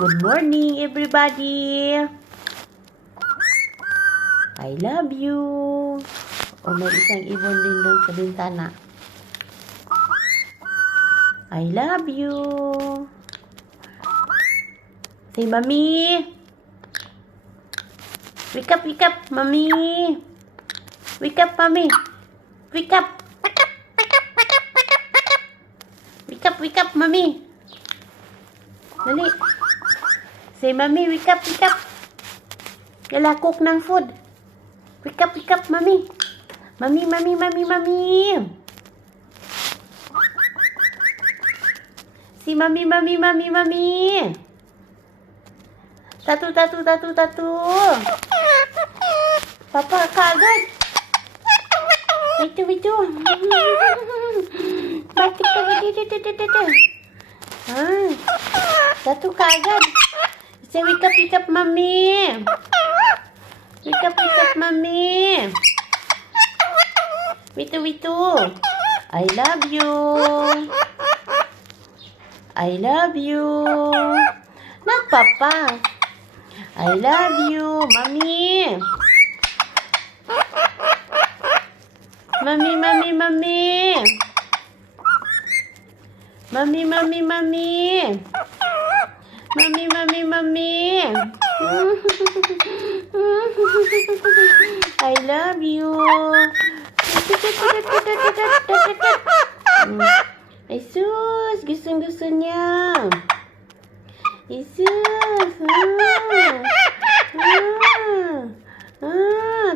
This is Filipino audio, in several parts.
Good morning, everybody. I love you. O, may isang ibon din doon sa bintana. I love you. Say, Mommy. Wake up, Mommy. Wake up, Mommy. Wake up. Wake up, Mommy. Dali. Say, Mommy, wake up. Yala, cook ng food. Wake up, Mommy. Mommy. Si Mommy. Tatu. Papa, kagad. Itu. Bakit ka? Tatu kagad. Say, wake up, Mommy. Wake up, Mommy. Witu. I love you. Not Papa. I love you, Mommy. Mommy. I love you. Jesus, gusto niya. Jesus.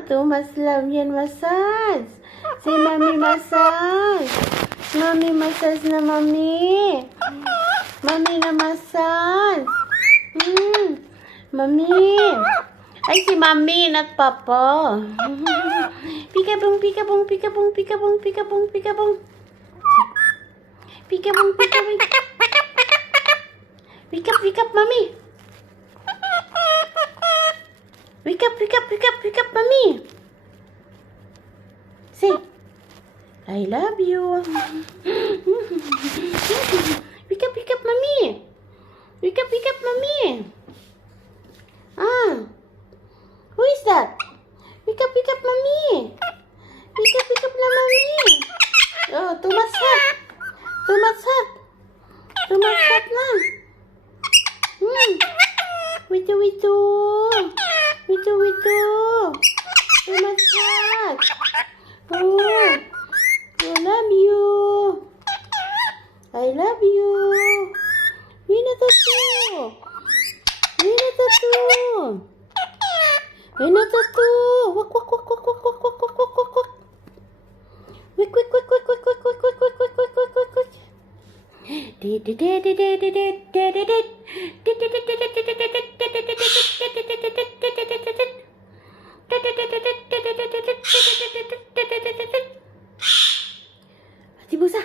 Tumas love yan, massage. Say, Mommy, massage. Mommy, massage na, Mommy. Mommy na massage. Mommy. Ay, si Mommy, not Papa. Pikabong. Wake up, Mommy. Wake up, Mommy. Say, I love you. Wake up, Mommy. Wake up, Mommy. Who is that? Wake up, Mommy. Wake up na, Mommy. Oh, too much hot na. Witu. Too much hot. Oh, I love you. Wina tatu. Wak. Hati busa.